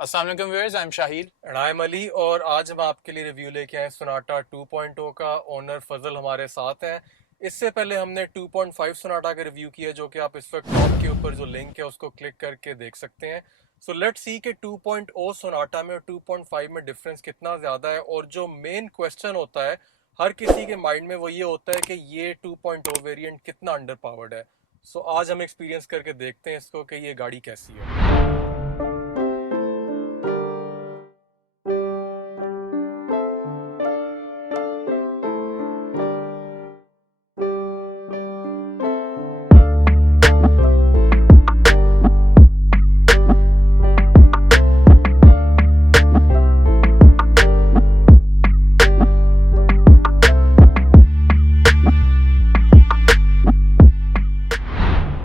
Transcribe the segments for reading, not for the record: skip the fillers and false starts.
अस्सलाम वालेकुम viewers, I am Shahid. Naim Ali. और आज हम आपके लिए रिव्यू लेके आए सोनाटा 2.0 का। ओनर फजल हमारे साथ हैं। इससे पहले हमने 2.5 सोनाटा का रिव्यू किया, जो कि आप इस वक्त टॉप के ऊपर जो लिंक है उसको क्लिक करके देख सकते हैं। सो लेट्स सी कि 2.0 सोनाटा में और 2.5 में डिफरेंस कितना ज़्यादा है। और जो मेन क्वेश्चन होता है हर किसी के माइंड में, वो ये होता है कि ये 2.0 वेरिएंट कितना अंडर पावर्ड है। सो आज हम एक्सपीरियंस करके देखते हैं इसको कि ये गाड़ी कैसी है।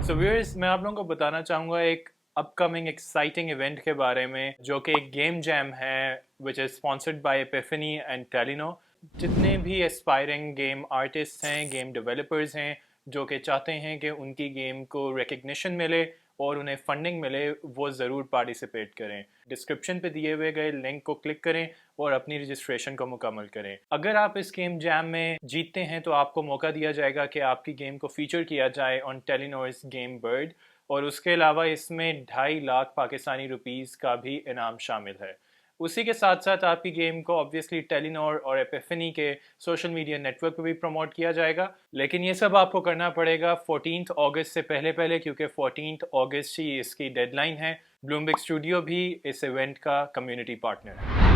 सो व्यूअर्स, मैं आप लोगों को बताना चाहूँगा एक अपकमिंग एक्साइटिंग इवेंट के बारे में, जो कि एक गेम जैम है which is sponsored by Epiphany and Telino. जितने भी एस्पायरिंग गेम आर्टिस्ट हैं, गेम डेवलपर्स हैं, जो कि चाहते हैं कि उनकी गेम को रिकग्निशन मिले और उन्हें फंडिंग मिले, वो ज़रूर पार्टिसिपेट करें। डिस्क्रिप्शन पे दिए हुए गए लिंक को क्लिक करें और अपनी रजिस्ट्रेशन को मुकम्मल करें। अगर आप इस गेम जैम में जीतते हैं तो आपको मौका दिया जाएगा कि आपकी गेम को फीचर किया जाए ऑन टेलिनोर्स गेम बर्ड, और उसके अलावा इसमें 2.5 लाख पाकिस्तानी रुपीज़ का भी इनाम शामिल है। उसी के साथ साथ आपकी गेम को ऑब्वियसली टेलिनोर और एपिफनी के सोशल मीडिया नेटवर्क पे भी प्रमोट किया जाएगा। लेकिन ये सब आपको करना पड़ेगा 14 अगस्त से पहले पहले, क्योंकि 14 अगस्त ही इसकी डेडलाइन है। ब्लूमबर्ग स्टूडियो भी इस इवेंट का कम्युनिटी पार्टनर है।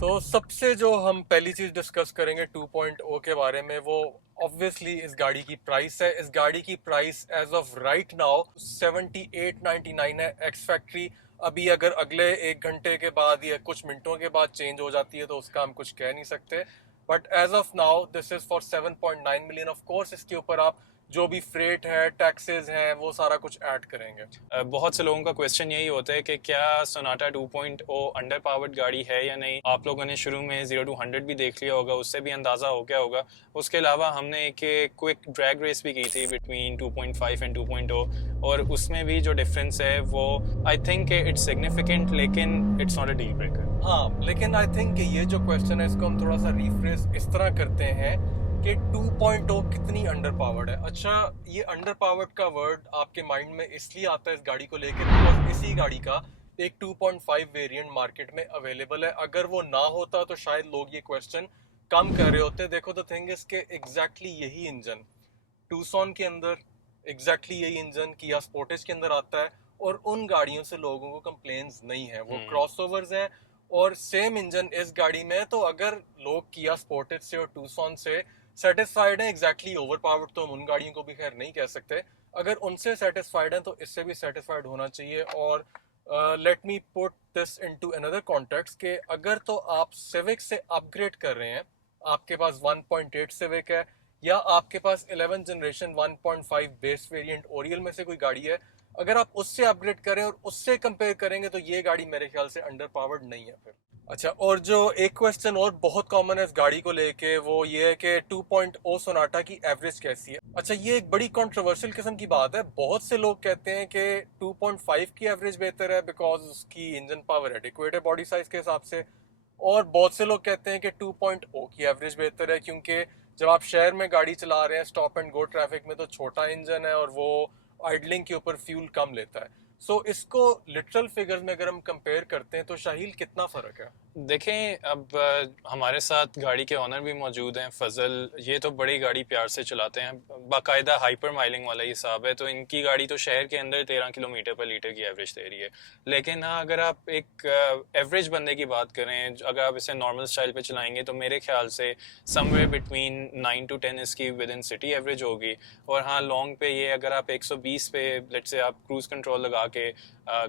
तो सबसे जो हम पहली चीज डिस्कस करेंगे 2.0 के बारे में, वो ऑब्वियसली इस गाड़ी की प्राइस है। इस गाड़ी की price as of right now 7899 है एक्स फैक्ट्री। अभी अगर अगले 1 घंटे के बाद या कुछ मिनटों के बाद चेंज हो जाती है तो उसका हम कुछ कह नहीं सकते। But as of now this is for 7.9 million. Of course इसके ऊपर आप जो भी फ्रेट है, टैक्सेस हैं, वो सारा कुछ ऐड करेंगे। बहुत से लोगों का क्वेश्चन यही होता है कि क्या सोनाटा 2.0 अंडर पावर्ड गाड़ी है या नहीं। आप लोगों ने शुरू में 0 to 100 भी देख लिया होगा, उससे भी अंदाज़ा हो गया होगा। उसके अलावा हमने एक क्विक ड्रैग रेस भी की थी बिटवीन 2.5 एंड 2.0, और उसमें भी जो डिफरेंस है वो आई थिंक इट्स सिग्निफिकेंट, लेकिन it's not a deal breaker. हाँ, लेकिन आई थिंक ये जो क्वेश्चन है इसको हम थोड़ा सा रिफ्रेश इस तरह करते हैं कि 2.0 कितनी अंडर पावर्ड है। अच्छा, ये अंडर पावर्ड का वर्ड आपके माइंड में इसलिए आता है इस गाड़ी को लेकर बिकॉज इसी गाड़ी का एक 2.5 वेरिएंट मार्केट में अवेलेबल है। अगर वो ना होता तो शायद लोग ये क्वेश्चन कम कर रहे होते। देखो, द थिंग इज के एग्जैक्टली यही इंजन टूसॉन के अंदर, एग्जैक्टली यही इंजन किया स्पोर्टेज के अंदर आता है। और उन गाड़ियों से लोगों को कंप्लेन्स नहीं है, वो क्रॉसओवर्स हैं। और सेम इंजन इस गाड़ी में है। तो अगर लोग किया स्पोर्टेज से और टूसॉन से सेटिस्फाइड हैं, एग्जैक्टली ओवर पावर्ड तो हम उन गाड़ियों को भी खैर नहीं कह सकते। अगर उनसे सेटिस्फाइड हैं तो इससे भी सेटिस्फाइड होना चाहिए। और let me put this into another context के अगर तो आप सिविक से अपग्रेड कर रहे हैं, आपके पास 1.8 सिविक है या आपके पास 11 जनरेशन 1.5 बेस वेरिएंट ओरियल में से कोई गाड़ी है, अगर आप उससे अपग्रेड करें और उससे कंपेयर करेंगे तो ये गाड़ी मेरे ख्याल से अंडर पावर्ड नहीं है फिर। अच्छा, और जो एक क्वेश्चन और बहुत कॉमन है इस गाड़ी को लेके, वो ये है कि 2.0 सोनाटा की एवरेज कैसी है। अच्छा, ये एक बड़ी कंट्रोवर्शियल किस्म की बात है। बहुत से लोग कहते हैं कि 2.5 की एवरेज बेहतर है बिकॉज उसकी इंजन पावर एडिक्वेट है बॉडी साइज के हिसाब से। और बहुत से लोग कहते हैं कि 2.0 की एवरेज बेहतर है क्योंकि जब आप शहर में गाड़ी चला रहे हैं स्टॉप एंड गो ट्रैफिक में, तो छोटा इंजन है और वो आइडलिंग के ऊपर फ्यूल कम लेता है। सो इसको लिटरल फिगर्स में अगर हम कंपेयर करते हैं तो शाहिल कितना फर्क है। देखें, अब हमारे साथ गाड़ी के ऑनर भी मौजूद हैं, फजल। ये तो बड़ी गाड़ी प्यार से चलाते हैं, बाकायदा हाइपर माइलिंग वाला हिसाब है। तो इनकी गाड़ी तो शहर के अंदर 13 किलोमीटर पर लीटर की एवरेज दे रही है। लेकिन हाँ, अगर आप एक एवरेज बंदे की बात करें, अगर आप इसे नॉर्मल स्टाइल पे चलाएंगे तो मेरे ख्याल से समवेयर बिटवीन 9 to 10 इसकी विद इन सिटी एवरेज होगी। और हाँ, लॉन्ग पे ये अगर आप 120 पे लेट से आप क्रूज कंट्रोल लगा के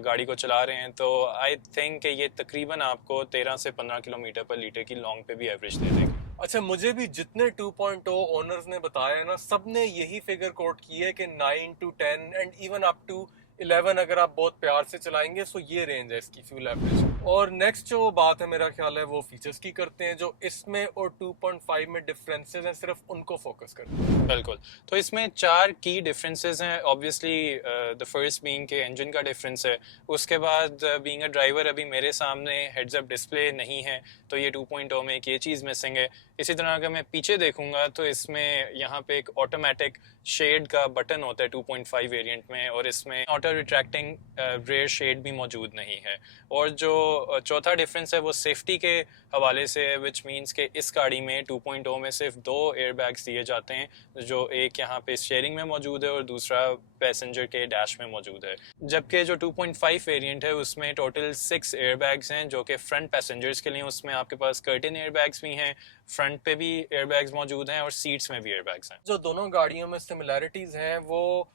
गाड़ी को चला रहे हैं तो आई थिंक ये तकरीबन आपको 13 से 15 किलोमीटर पर लीटर की लॉन्ग पे भी एवरेज दे देगी। अच्छा, मुझे भी जितने 2.0 ओनर्स ने बताया है ना, सब ने यही फिगर कोट की है कि 9 to 10 and even up to 11 अगर आप बहुत प्यार से चलाएंगे, सो ये रेंज है इसकी फ्यूल एवरेज। और नेक्स्ट जो बात है मेरा ख्याल है वो फीचर्स की करते हैं, जो इसमें और 2.5 में डिफरेंसेस हैं, सिर्फ उनको फोकस करते हैं। बिल्कुल। तो इसमें 4 की डिफरेंसेस हैं। ऑब्वियसली द फर्स्ट बीइंग के इंजन का डिफरेंस है। उसके बाद बीइंग अ ड्राइवर अभी मेरे सामने हेड्स अप डिस्प्ले नहीं है, तो ये 2.0 में एक ये चीज़ मिसिंग है। इसी तरह अगर मैं पीछे देखूंगा तो इसमें यहाँ पे एक ऑटोमेटिक शेड का बटन होता है 2.5 वेरिएंट में, और इसमें ऑटो रिट्रैक्टिंग रेयर शेड भी मौजूद नहीं है। और जो चौथा डिफरेंस है वो सेफ्टी के हवाले से है, विच मीन्स के इस गाड़ी में 2.0 में सिर्फ 2 एयरबैग्स दिए जाते हैं, जो एक यहाँ पे स्टीयरिंग में मौजूद है और दूसरा पैसेंजर के डैश में मौजूद है। जबकि जो 2.5 वेरिएंट है उसमें टोटल 6 एयरबैग्स हैं, जो कि फ्रंट पैसेंजर्स के लिए उसमें आपके पास कर्टेन एयरबैग्स भी हैं, फ्रंट पे भी एयरबैग्स मौजूद हैं और सीट्स में भी एयरबैग्स हैं। जो दोनों गाड़ियों में सिमिलैरिटीज हैं वो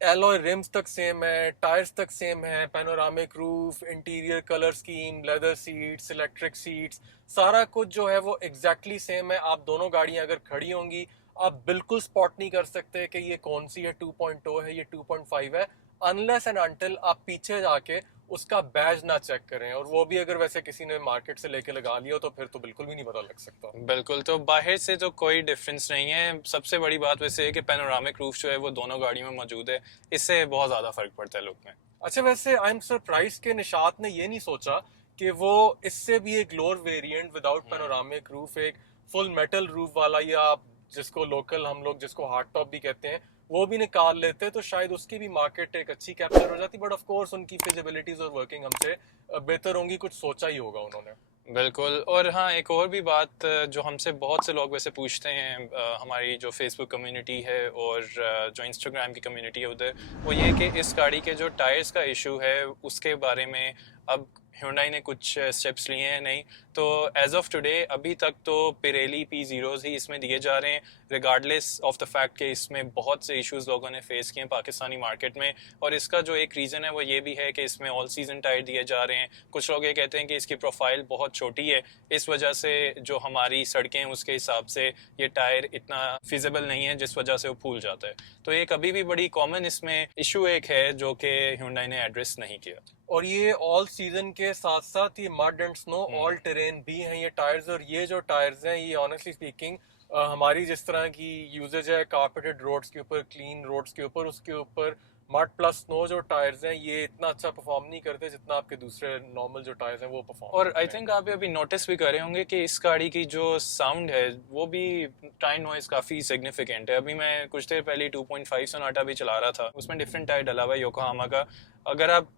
एलॉय रिम्स तक सेम है, टायर्स तक सेम है, panoramic roof, interior colour scheme, leather seats, electric seats, सारा कुछ जो है वो एग्जैक्टली सेम है। आप दोनों गाड़ियां अगर खड़ी होंगी आप बिल्कुल स्पॉट नहीं कर सकते कि ये कौन सी है, 2.0 है, ये 2.5 है, अनलेस एंड अनटिल आप पीछे जाके उसका बैज ना चेक करें, और वो भी अगर वैसे किसी ने मार्केट से लेके लगा लिया तो फिर तो बिल्कुल भी नहीं पता लग सकता। बिल्कुल। तो बाहर से तो कोई डिफरेंस नहीं है। सबसे बड़ी बात वैसे है कि पैनोरामिक रूफ जो है वो दोनों गाड़ियों में मौजूद है, इससे बहुत ज़्यादा फर्क पड़ता है लुक में। अच्छा, वैसे आई एम सरप्राइज के निशात ने ये नहीं सोचा कि वो इससे भी एक lower variant without panoramic roof, एक फुल मेटल रूफ वाला, या आप जिसको लोकल हम लोग जिसको हार्ड टॉप भी कहते हैं, वो भी निकाल लेते, तो शायद उसकी भी मार्केट एक अच्छी कैप्चर हो जाती। बट ऑफ कोर्स उनकी फिजिबिलिटीज और वर्किंग हमसे बेहतर होंगी, कुछ सोचा ही होगा उन्होंने। बिल्कुल। और हाँ, एक और भी बात जो हमसे बहुत से लोग वैसे पूछते हैं, हमारी जो फेसबुक कम्युनिटी है और जो इंस्टाग्राम की कम्युनिटी है उधर, वो ये कि इस गाड़ी के जो टायर्स का इशू है उसके बारे में अब Hyundai ने कुछ स्टेप्स लिए हैं नहीं। तो एज ऑफ टुडे अभी तक तो पिरेली P0s ही इसमें दिए जा रहे हैं, रिगार्डलेस ऑफ द फैक्ट कि इसमें बहुत से इश्यूज लोगों ने फेस किए हैं पाकिस्तानी मार्केट में। और इसका जो एक रीज़न है वो ये भी है कि इसमें ऑल सीजन टायर दिए जा रहे हैं। कुछ लोग ये कहते हैं कि इसकी प्रोफाइल बहुत छोटी है, इस वजह से जो हमारी सड़कें हैं उसके हिसाब से ये टायर इतना फिजिबल नहीं है, जिस वजह से वो फूल जाता है। तो एक अभी भी बड़ी कॉमन इसमें इशू एक है जो कि Hyundai ने एड्रेस नहीं किया। और ये ऑल सीजन के साथ साथ ये mud and snow all terrain भी हैं ये टायर्स। और ये जो टायर्स हैं ये ऑनेस्टली स्पीकिंग हमारी जिस तरह की यूजेज है कार्पेटेड रोड्स के ऊपर, क्लीन रोड्स के ऊपर, उसके ऊपर मड प्लस स्नो जो टायर्स हैं ये इतना अच्छा परफॉर्म नहीं करते जितना आपके दूसरे नॉर्मल जो टायर्स हैं वो परफॉर्म। और आई थिंक आप अभी नोटिस भी कर रहे होंगे कि इस गाड़ी की जो साउंड है वो भी टायर नॉइज काफ़ी सिग्निफिकेंट है। अभी मैं कुछ देर पहले 2.5 सोनाटा भी चला रहा था, उसमें डिफरेंट टायर डला हुआ है योकोहामा का। अगर आप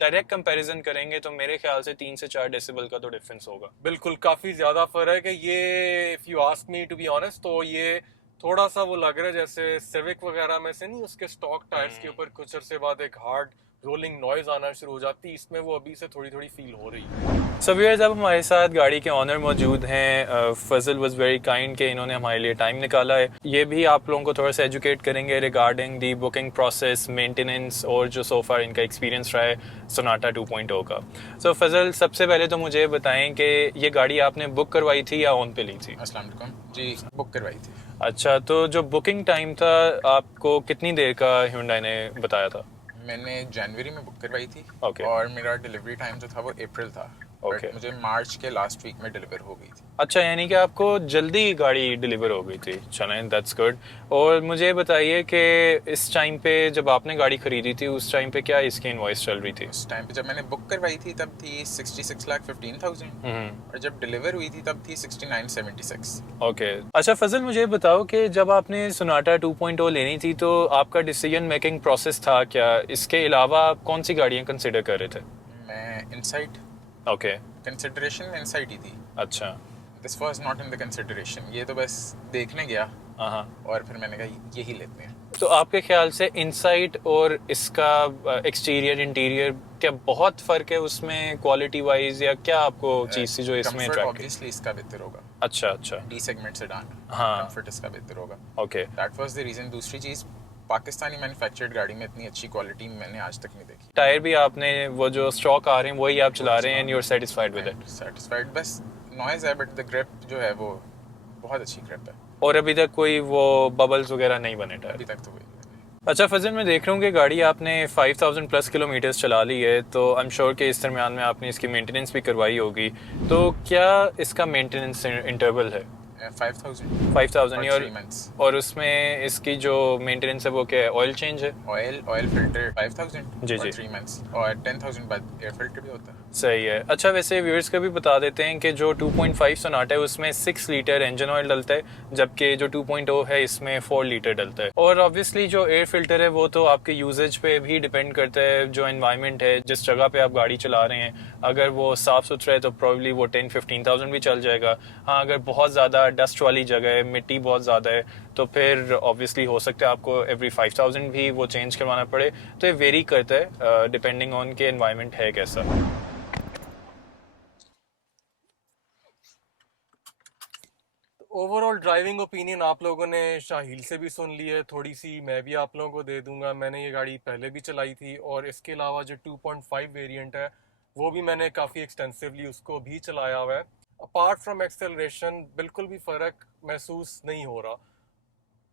डायरेक्ट कंपैरिजन करेंगे तो मेरे ख्याल से 3 से 4 डेसिबल का तो डिफरेंस होगा। बिल्कुल, काफी ज्यादा फर्क है ये। If you ask me to be honest, तो ये थोड़ा सा वो लग रहा है जैसे सिविक वगैरह में से नहीं, उसके स्टॉक टायर्स के ऊपर कुछ अरसे बाद एक हार्ड रोलिंग नॉइज आना शुरू हो जाती, इसमें वो अभी से थोड़ी थोड़ी फील हो रही है। सो व्यूअर्स, अब हमारे साथ गाड़ी के ऑनर मौजूद हैं। फजल वाज वेरी काइंड के इन्होंने हमारे लिए टाइम निकाला है। ये भी आप लोगों को थोड़ा सा एजुकेट करेंगे regarding the booking process, maintenance और जो सो फार इनका एक्सपीरियंस रहा है सोनाटा 2.0 का। सो फजल, सबसे पहले तो मुझे बताएं कि ये गाड़ी आपने बुक करवाई थी या ऑन पे ली थी? अस्सलाम वालेकुम जी, बुक करवाई थी। अच्छा, तो जो बुकिंग टाइम था आपको कितनी देर का Hyundai ने बताया था? मैंने जनवरी में बुक करवाई थी। Okay. और मेरा डिलीवरी टाइम जो था वो अप्रैल था। Okay. बट मुझे मार्च के लास्ट वीक में डिलीवर हो गई थी। अच्छा, यानी कि आपको जल्दी गाड़ी डिलीवर हो गई थी। चलें, दैट्स गुड। और मुझे बताइए कि इस टाइम पे जब आपने गाड़ी खरीदी थी उस टाइम पे क्या इसकी इनवॉइस चल रही थी? उस टाइम पे जब मैंने बुक करवाई थी तब थी 66,15,000 और जब डिलीवर हुई थी तब थी 69,76। ओके। अच्छा फजल, मुझे बताओ कि जब आपने सोनाटा 2.0 लेनी थी तो आपका डिसीजन मेकिंग प्रोसेस था क्या? इसके अलावा आप कौन सी गाड़ियाँ कंसिडर कर रहे थे? मैं इनसाइट, ओके। कंसिडरेशन में इनसाइट ही थी। अच्छा। This was not in the consideration, ये तो बस देखने गया हाँ। और फिर मैंने कहा यही लेते हैं। तो आपके ख्याल से इनसाइट और इसका एक्सटीरियर इंटीरियर क्या बहुत फर्क है उसमें क्वालिटी वाइज, या क्या आपको चीज़ थी जो इसमें Comfort अट्रैक्ट? obviously इसका बेहतर होगा। अच्छा। डी सेगमेंट सेडान, हाँ। कंफर्ट इसका बेहतर होगा। Okay. That was the reason. दूसरी चीज, पाकिस्तानी मैन्युफैक्चर्ड गाड़ी में इतनी अच्छी क्वालिटी मैंने आज तक नहीं देखी। टायर भी आपने वो जो स्टॉक आ रहे हैं वही आप चला रहे हैं and you are satisfied with it? Satisfied, बस नॉइज है बट द ग्रिप जो है वो बहुत अच्छी ग्रिप है। और अभी तक कोई वो बबल्स वगैरह नहीं बने टायर? अभी तक तो वही अच्छा फजल, मैं देख रहा हूँ कि गाड़ी आपने 5000 प्लस किलोमीटर्स चला ली है, तो आई एम श्योर कि इस दरमियान में आपने इसकी मेंटेनेंस भी करवाई होगी। तो क्या इसका मेंटेनेंस इंटरवल है? 5000 5000 और और 3 मंथ्स। और उसमें इसकी जो मेंटेनेंस है वो क्या है? ऑयल चेंज है? ऑयल फिल्टर 5000 जी और जी, 3 मंथ्स, और 10,000 बाद एयर फिल्टर भी होता है। सही है। अच्छा वैसे व्यूअर्स का भी बता देते हैं कि जो 2.5 सोनाटा है उसमें 6 लीटर इंजन ऑयल डलता है, जबकि जो 2.0 है इसमें 4 लीटर डलता है। और ऑब्वियसली जो एयर फिल्टर है वो तो आपके यूजेज पे भी डिपेंड करता है, जो एनवायरनमेंट है, जिस जगह पे आप गाड़ी चला रहे हैं। अगर वो साफ़ सुथरा है तो प्रॉब्ली वो 10-15,000 भी चल जाएगा। हाँ, अगर बहुत ज़्यादा डस्ट वाली जगह है, मिट्टी बहुत ज़्यादा है, तो फिर ऑब्वियसली हो सकता है आपको एवरी 5000 भी वो चेंज करवाना पड़े। तो ये वेरी करता है डिपेंडिंग ऑन के एनवायरनमेंट है कैसा। ओवरऑल ड्राइविंग ओपिनियन आप लोगों ने शाहिल से भी सुन ली है, थोड़ी सी मैं भी आप लोगों को दे दूंगा। मैंने ये गाड़ी पहले भी चलाई थी, और इसके अलावा जो 2.5 वेरिएंट है वो भी मैंने काफ़ी एक्सटेंसिवली उसको भी चलाया हुआ है। अपार्ट फ्रॉम एक्सेलरेशन बिल्कुल भी फ़र्क महसूस नहीं हो रहा।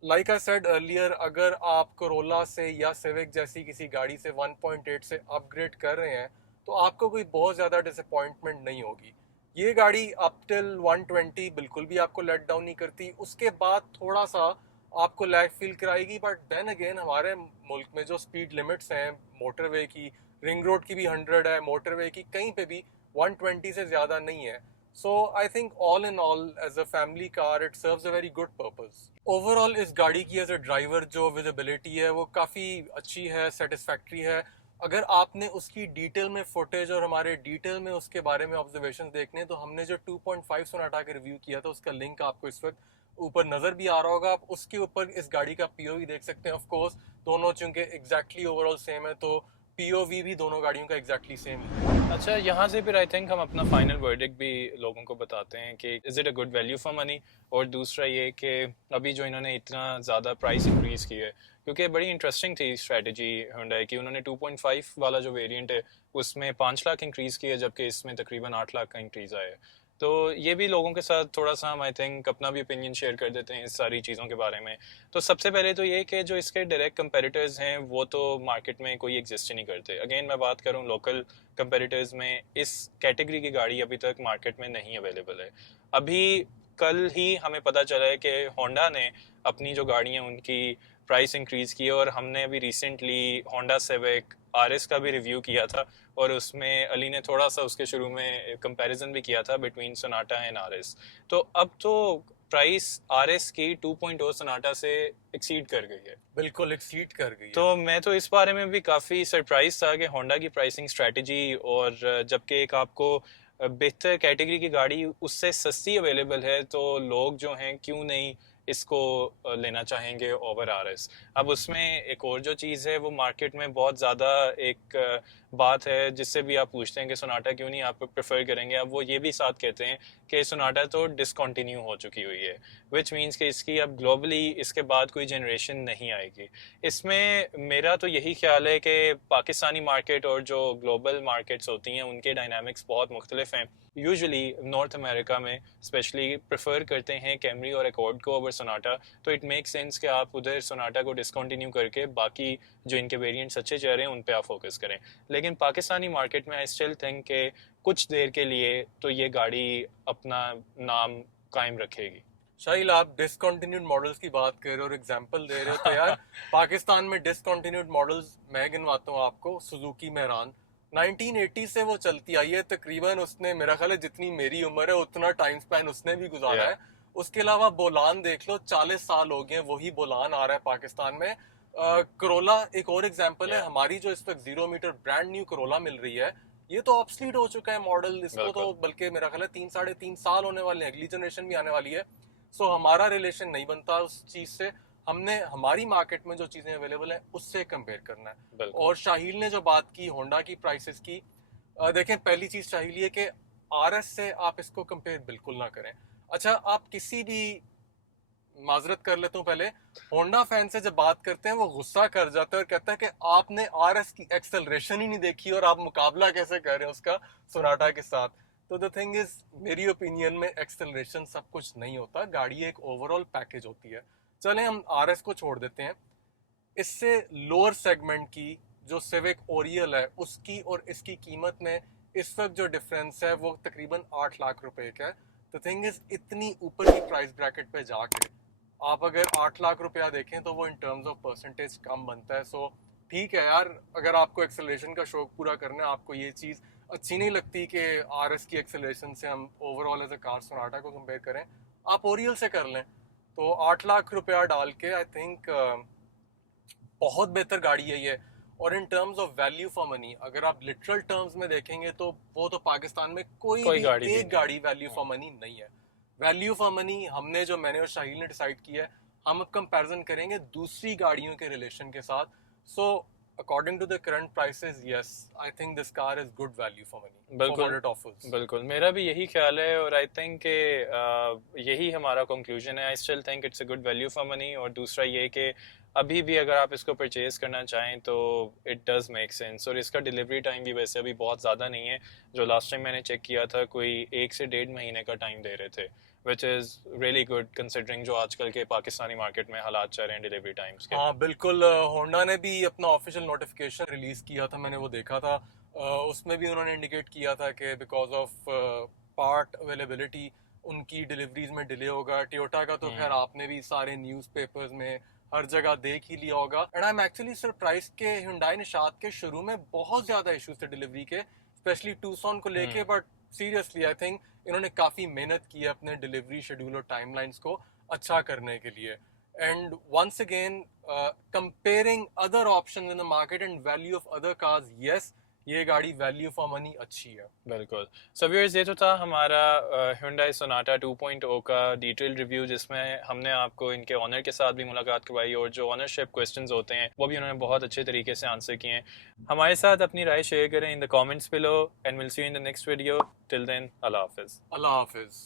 लाइक आई सेड अर्लियर, अगर आप कोरोला से या सिविक जैसी किसी गाड़ी से 1.8 से अपग्रेड कर रहे हैं तो आपको कोई बहुत ज़्यादा डिसअपॉइंटमेंट नहीं होगी। ये गाड़ी अप टिल 120 बिल्कुल भी आपको लेट डाउन नहीं करती। उसके बाद थोड़ा सा आपको लैग फील कराएगी, बट देन अगेन हमारे मुल्क में जो स्पीड लिमिट्स हैं मोटरवे की, रिंग रोड की भी 100 है, मोटरवे की कहीं पे भी 120 से ज़्यादा नहीं है। So I think all in all, as a family car, it serves a very good purpose. Overall इस गाड़ी की एज अ ड्राइवर जो विजिबिलिटी है वो काफ़ी अच्छी है, सेटिस्फैक्ट्री है। अगर आपने उसकी डिटेल में फुटेज और हमारे डिटेल में उसके बारे में ऑब्जर्वेशन देखने, तो हमने जो 2.5 सोनाटा का रिव्यू किया था उसका लिंक आपको इस वक्त ऊपर नज़र भी आ रहा होगा। आप उसके ऊपर इस गाड़ी का पीओवी देख सकते हैं। ऑफ कोर्स दोनों चूंकि एग्जैक्टली ओवरऑल सेम है, तो पीओवी भी दोनों गाड़ियों का एग्जैक्टली सेम है। अच्छा, यहाँ से फिर आई थिंक हम अपना फाइनल वर्डिक्ट भी लोगों को बताते हैं कि is it a good value for money. और दूसरा ये कि अभी जो इन्होंने इतना ज़्यादा प्राइस इंक्रीज़ की है, क्योंकि बड़ी इंटरेस्टिंग थी स्ट्रैटेजी हुंडई की। उन्होंने 2.5 वाला जो वेरिएंट है उसमें 5 लाख इंक्रीज़ किया, जबकि इसमें तकरीबन 8 लाख का इंक्रीज़ आया है। तो ये भी लोगों के साथ थोड़ा सा हम आई थिंक अपना भी ओपिनियन शेयर कर देते हैं इस सारी चीज़ों के बारे में। तो सबसे पहले तो ये कि जो इसके डायरेक्ट कंपेटिटर्स हैं वो तो मार्केट में कोई एग्जिस्ट ही नहीं करते। अगेन मैं बात करूँ लोकल कंपेटिटर्स में, इस कैटेगरी की गाड़ी अभी तक मार्केट में नहीं अवेलेबल है। अभी कल ही हमें पता चला है कि होंडा ने अपनी जो गाड़ियाँ उनकी प्राइस इंक्रीज़ की है, और हमने अभी रिसेंटली होंडा सिविक आरएस का भी रिव्यू किया था, और उसमें अली ने थोड़ा सा उसके शुरू में कंपैरिजन भी किया था बिटवीन सोनाटा एंड आरएस। तो अब तो प्राइस आरएस की 2.0 सोनाटा से एक्सीड कर गई है। बिल्कुल एक्सीड कर गई है। तो मैं तो इस बारे में भी काफ़ी सरप्राइज था कि होंडा की प्राइसिंग स्ट्रेटजी, और जबकि एक आपको बेहतर कैटेगरी की गाड़ी उससे सस्ती अवेलेबल है, तो लोग जो हैं क्यों नहीं इसको लेना चाहेंगे ओवर आरएस। अब उसमें एक और जो चीज़ है वो मार्केट में बहुत ज़्यादा एक बात है जिससे भी आप पूछते हैं कि सोनाटा क्यों नहीं आप प्रेफर करेंगे, अब वो ये भी साथ कहते हैं कि सोनाटा तो डिसकंटिन्यू हो चुकी हुई है, विच मीन्स कि इसकी अब ग्लोबली इसके बाद कोई जनरेशन नहीं आएगी। इसमें मेरा तो यही ख्याल है कि पाकिस्तानी मार्केट और जो ग्लोबल मार्केट्स होती हैं उनके डायनामिक्स बहुत मुख्तलिफ हैं। यूजुअली नॉर्थ अमेरिका में स्पेशली प्रेफर करते हैं कैमरी और एकॉर्ड को ओवर सोनाटा, तो इट मेक सेंस कि आप उधर सोनाटा को डिसकंटिन्यू करके बाकी जो इनके वेरिएंट्स अच्छे चल रहे हैं उन पे आप फोकस करें। लेकिन पाकिस्तानी मार्केट में आई स्टिल थिंक कि कुछ देर के लिए तो ये गाड़ी अपना नाम कायम रखेगी। शाहिल, आप डिसकंटिन्यूड मॉडल्स की बात कर रहे हो और एग्जांपल दे रहे हो, तो यार पाकिस्तान में डिसकंटिन्यूड मॉडल्स मैं गिनवाता हूँ आपको। सुजुकी मेहरान 1980 से वो चलती आई है, तकरीबन उसने मेरा ख्याल है जितनी मेरी उम्र है उतना टाइम स्पैन उसने भी गुजारा Yeah. है। उसके अलावा बोलान देख लो, 40 साल हो गए वही बोलान आ रहा है पाकिस्तान में। करोला एक और एग्जांपल है। Yeah. हमारी जो इस वक्त 0 मीटर ब्रांड न्यू करोला मिल रही है, ये तो ऑब्सलीट हो चुका है मॉडल। इसको तो बिल्कुल। बल्कि मेरा ख्याल है 3 साढ़े 3 साल होने वाले हैं, अगली जनरेशन भी आने वाली है। सो हमारा रिलेशन नहीं बनता उस चीज से। हमने हमारी मार्केट में जो चीजें अवेलेबल है उससे कंपेयर करना है। बिल्कुल। और शाहिल ने जो बात की होंडा की प्राइसेस की, देखें पहली चीज शाहिल ये कि आरएस से आप इसको कंपेयर बिल्कुल ना करें। अच्छा, आप किसी भी, माजरत कर लेता हूँ पहले, होंडा फैन से जब बात करते हैं वो गुस्सा कर जाता है और कहता है कि आपने आरएस की एक्सेलरेशन ही नहीं देखी और आप मुकाबला कैसे कर रहे हैं उसका सोनाटा के साथ। तो द थिंग इज, मेरी ओपिनियन में एक्सेलरेशन सब कुछ नहीं होता, गाड़ी एक ओवरऑल पैकेज होती है। चलें हम आरएस को छोड़ देते हैं। इससे लोअर सेगमेंट की जो सिविक ओरियल है उसकी और इसकी कीमत में इस वक्त जो डिफरेंस है वो तकरीबन 8 लाख रुपए का है। द थिंग इज इतनी ऊपर की प्राइस ब्रैकेट पे जाके आप अगर 8 लाख रुपया देखें तो वो इन टर्म्स ऑफ परसेंटेज कम बनता है। सो ठीक है यार, अगर आपको एक्सेलरेशन का शौक पूरा करना है, आपको ये चीज़ अच्छी नहीं लगती कि आरएस की एक्सेलरेशन से हम overall as a car Sonata को कंपेयर करें, आप ओरियल से कर लें। तो 8 लाख रुपया डाल के आई थिंक बहुत बेहतर गाड़ी है ये। और in terms of value for money अगर आप लिटरल टर्म्स में देखेंगे तो वो तो पाकिस्तान में कोई भी गाड़ी एक गाड़ी वैल्यू फॉर मनी नहीं है। वैल्यू फॉर मनी हमने जो मैंने और शाहिल ने डिसाइड किया है, हम अब कंपैरिजन करेंगे दूसरी गाड़ियों के रिलेशन के साथ। So according to the current prices, yes I think this car is good value for money for what it offers. बिल्कुल, मेरा भी यही ख्याल है और आई थिंक यही हमारा कंक्लूजन है। I still think it's a good value for money. और दूसरा ये कि अभी भी अगर आप इसको परचेज़ करना चाहें तो इट डज़ मेक सेंस। और इसका डिलीवरी टाइम भी वैसे अभी बहुत ज़्यादा नहीं है। जो लास्ट टाइम मैंने चेक किया था कोई 1 से 1.5 महीने का टाइम दे रहे थे, which is really good considering जो आजकल के पाकिस्तानी मार्केट में हालात चल रहे हैं डिलीवरी टाइम्स के। हाँ बिल्कुल, होंडा ने भी अपना ऑफिशियल नोटिफिकेशन रिलीज किया था, मैंने वो देखा था। उसमें भी उन्होंने इंडिकेट किया था कि बिकॉज ऑफ पार्ट अवेलेबिलिटी उनकी डिलीवरीज में डिले होगा। टोयोटा का तो खैर आपने भी सारे न्यूज़पेपर्स में हर जगह देख ही लिया होगा। And I am actually surprise के हुंडई निशात के शुरू में बहुत ज्यादा इश्यूज थे डिलीवरी के, स्पेशली टूसॉन को लेके। बट सीरियसली आई थिंक इन्होंने काफी मेहनत की है अपने डिलीवरी शेड्यूल और टाइमलाइंस को अच्छा करने के लिए। And once again comparing other options in the market and value of other cars, yes ये गाड़ी वैल्यू फॉर मनी अच्छी है। बिल्कुल। सो व्यूअर्स, ये तो था हमारा Hyundai Sonata 2.0 का डिटेल रिव्यू, जिसमें हमने आपको इनके ऑनर के साथ भी मुलाकात करवाई और जो ऑनरशिप क्वेश्चंस होते हैं वो भी उन्होंने बहुत अच्छे तरीके से आंसर किए हैं। हमारे साथ अपनी राय शेयर करें in the comments below and will see you in the next video. Till then, अल्लाह हाफिज़। अल्लाह हाफिज।